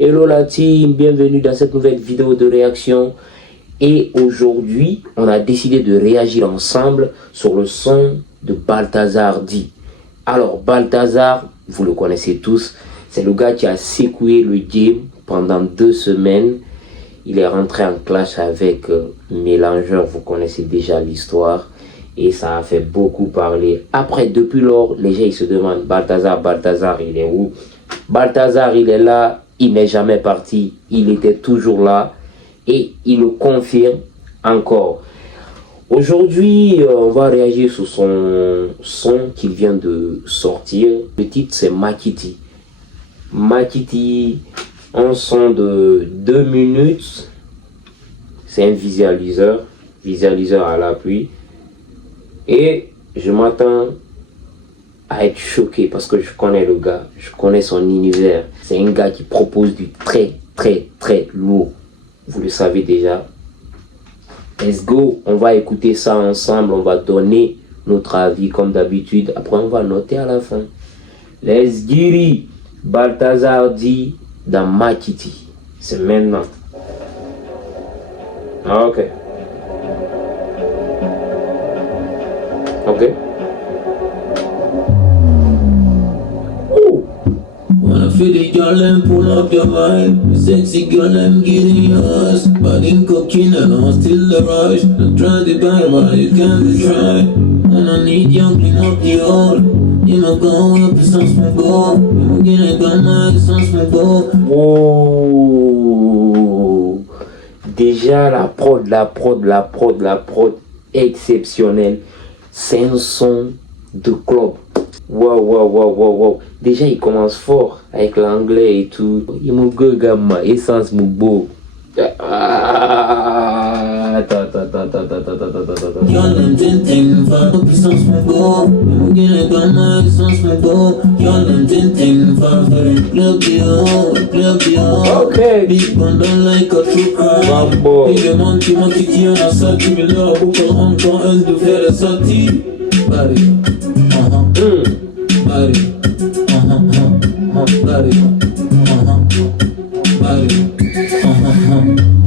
Hello la team, bienvenue dans cette nouvelle vidéo de réaction. Et aujourd'hui, on a décidé de réagir ensemble sur le son de Balthazar D. Alors Balthazar, vous le connaissez tous, c'est le gars qui a secoué le game pendant 2 semaines. Il est rentré en clash avec Mélangeur, vous connaissez déjà l'histoire. Et ça a fait beaucoup parler. Après, depuis lors, les gens ils se demandent, Balthazar, il est où? Balthazar, il est là, il n'est jamais parti, il était toujours là. Et il le confirme encore. Aujourd'hui, on va réagir sur son son qu'il vient de sortir. Le titre, c'est Makiti. Makiti, un son de 2 minutes. C'est un visualiseur à l'appui. Et je m'attends à être choqué parce que je connais le gars, je connais son univers. C'est un gars qui propose du très lourd. Vous le savez déjà. Let's go, on va écouter ça ensemble, on va donner notre avis comme d'habitude. Après, on va noter à la fin. Let's get it. Balthazar D dans Makiti. C'est maintenant. Ok. Ok. When I feel the girl them pull up your vibe, the sexy girl them getting yours. Bagging cocaine and I'm still the rush. Don't try to buy but you can't be try. When I need you, clean up the hole. You know go up, it's on my goal. You get it on my, it's on my goal. Oh. Déjà la prod exceptionnelle. C'est un son de club. Wow. Déjà, il commence fort avec l'anglais et tout. Il me gamma, essence beau. Attends. Y'all them tintin for it's on my goal. You get it on my, it's on my goal. Y'all them tintin for club the hole. Okay. Big bundle like a true crime. Mambo. Et le monde qui m'a quitté en a sorti, mais là, pourquoi on quand elle de faire la sortie? Body, body,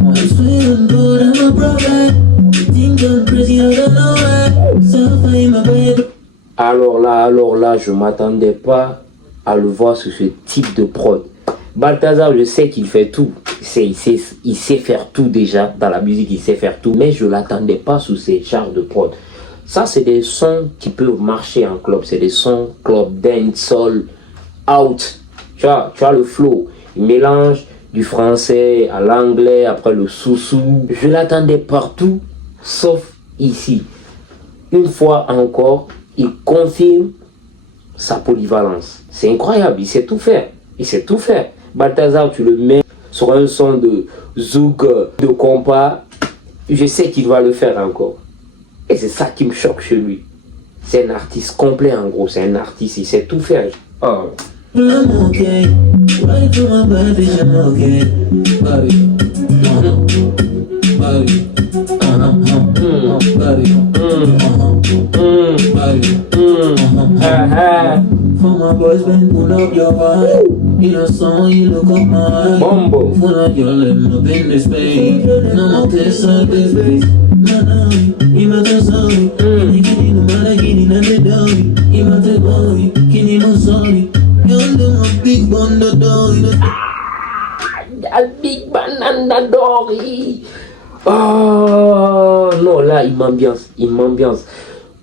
I'm feeling good, I'm a prophet. Think I'm crazy, I don't know why. So find my baby. Alors là, je m'attendais pas à le voir sur ce type de prod. Balthazar, je sais qu'il fait tout. Il sait faire tout déjà. Dans la musique, il sait faire tout. Mais je ne l'attendais pas sous ces genres de prod. Ça, c'est des sons qui peuvent marcher en club. C'est des sons club, dance, soul, out. Tu vois le flow. Il mélange du français à l'anglais, après le sous-sous. Je l'attendais partout, sauf ici. Une fois encore, il confirme sa polyvalence. C'est incroyable, il sait tout faire. Balthazar, tu le mets sur un son de zouk, de compas. Je sais qu'il va le faire encore. Et c'est ça qui me choque chez lui. C'est un artiste complet en gros. C'est un artiste, il sait tout faire. Oh. I'm okay, right for my bad bitch, I'm okay. Body, body, body, For my boys, been pull up your vibe. You know, song, you look up my Mambo. Full of your lip up in this space. No more kiss up this space. Manami, imata sorry. Kini no mara kini na me doggy. Imata boy, kini no sorry. You're the big bunda doggy. Big banana doggy. Oh non, là il m'ambiance.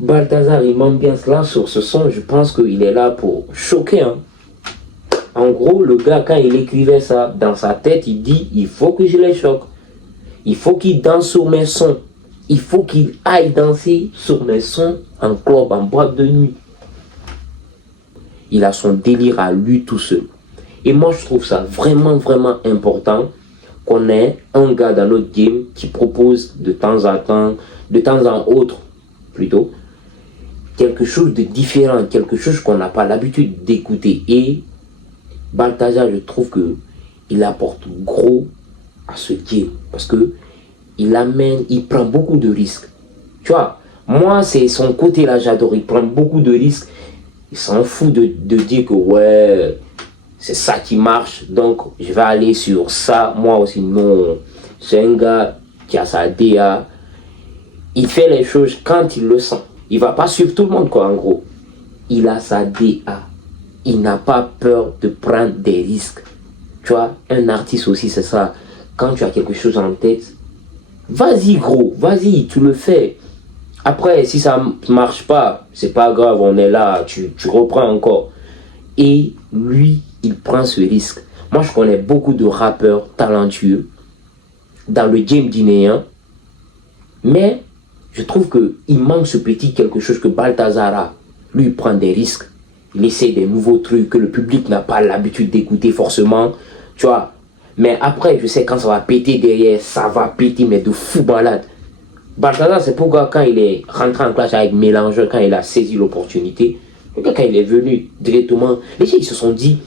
Balthazar, il m'ambiance là sur ce son. Je pense qu'il est là pour choquer. Hein. En gros, le gars, quand il écrivait ça dans sa tête, il dit il faut que je les choque. Il faut qu'il danse sur mes sons. Il faut qu'il aille danser sur mes sons en club, en boîte de nuit. Il a son délire à lui tout seul. Et moi, je trouve ça vraiment important qu'on ait un gars dans notre game qui propose de temps en autre, plutôt, quelque chose de différent, quelque chose qu'on n'a pas l'habitude d'écouter. Et Balthazar, je trouve que il apporte gros à ce game parce que il prend beaucoup de risques. Tu vois, moi, c'est son côté là, j'adore. Il prend beaucoup de risques. Il s'en fout de dire que ouais, c'est ça qui marche, donc je vais aller sur ça. Moi aussi, non. C'est un gars qui a sa DA. Il fait les choses quand il le sent. Il va pas suivre tout le monde, quoi, en gros. Il a sa DA. Il n'a pas peur de prendre des risques. Tu vois, un artiste aussi, c'est ça. Quand tu as quelque chose en tête, vas-y, gros, vas-y, tu le fais. Après, si ça ne marche pas, c'est pas grave, on est là, tu reprends encore. Et lui, il prend ce risque. Moi, je connais beaucoup de rappeurs talentueux dans le game guinéen, mais je trouve qu'il manque ce petit quelque chose que Balthazar a. Lui, il prend des risques, il essaie des nouveaux trucs que le public n'a pas l'habitude d'écouter forcément, tu vois. Mais après, je sais quand ça va péter derrière, ça va péter, mais de fou malade. Balthazar, c'est pourquoi quand il est rentré en clash avec Mélangeur, quand il a saisi l'opportunité, quand il est venu directement, les gens ils se sont dit,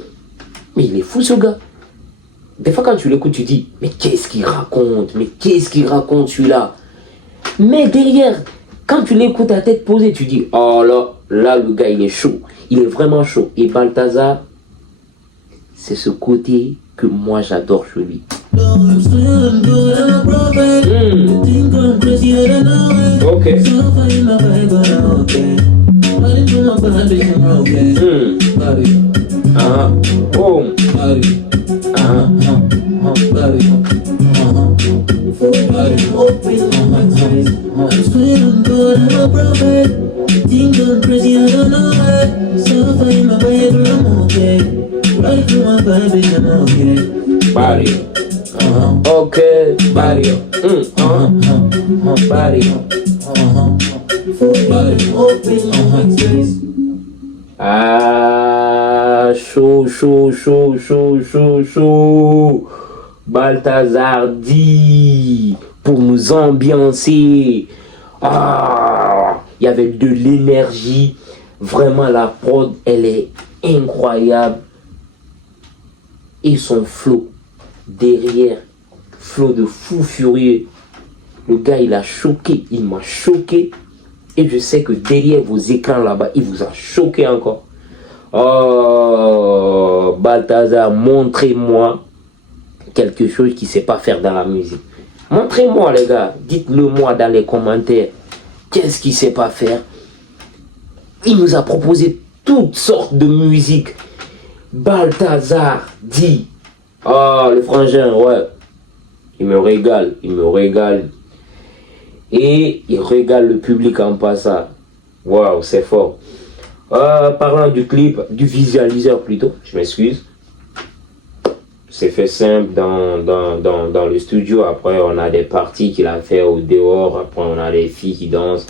mais il est fou ce gars. Des fois quand tu l'écoutes, tu dis, mais qu'est-ce qu'il raconte? Mais qu'est-ce qu'il raconte celui-là? Mais derrière, quand tu l'écoutes à tête posée, tu dis, oh là le gars il est chaud. Il est vraiment chaud. Et Balthazar, c'est ce côté que moi j'adore chez lui. Ok. Boom. Body. Ok, body. Body. Ah, chaud. Balthazar dit pour nous ambiancer. Ah, il y avait de l'énergie. Vraiment, la prod, elle est incroyable. Et son flow derrière, flow de fou furieux. Le gars, il a choqué, il m'a choqué. Et je sais que derrière vos écrans là-bas, il vous a choqué encore. Oh, Balthazar, montrez-moi quelque chose qu'il ne sait pas faire dans la musique. Montrez-moi, les gars. Dites-le moi dans les commentaires. Qu'est-ce qu'il ne sait pas faire? Il nous a proposé toutes sortes de musique. Balthazar dit, oh, le frangin, ouais, il me régale. Et il régale le public en passant. Waouh, c'est fort. Parlant du clip, du visualiseur plutôt, je m'excuse. C'est fait simple dans le studio. Après, on a des parties qu'il a fait au dehors. Après, on a des filles qui dansent.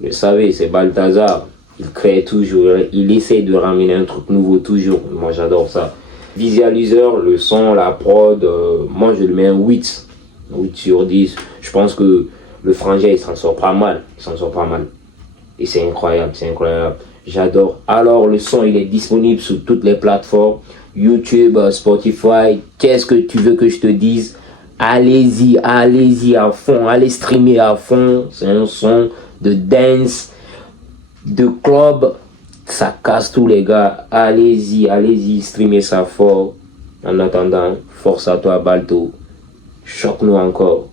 Vous savez, c'est Balthazar. Il crée toujours, il essaie de ramener un truc nouveau toujours. Moi, j'adore ça. Visualiseur, le son, la prod, moi, je le mets un 8 sur 10. Je pense que le frangin, il s'en sort pas mal. Et c'est incroyable. J'adore. Alors, le son, il est disponible sur toutes les plateformes. YouTube, Spotify. Qu'est-ce que tu veux que je te dise? Allez-y à fond. Allez streamer à fond. C'est un son de dance, de club, ça casse tous les gars. Allez-y, streamer ça fort. En attendant, force à toi Balto. Choque-nous encore.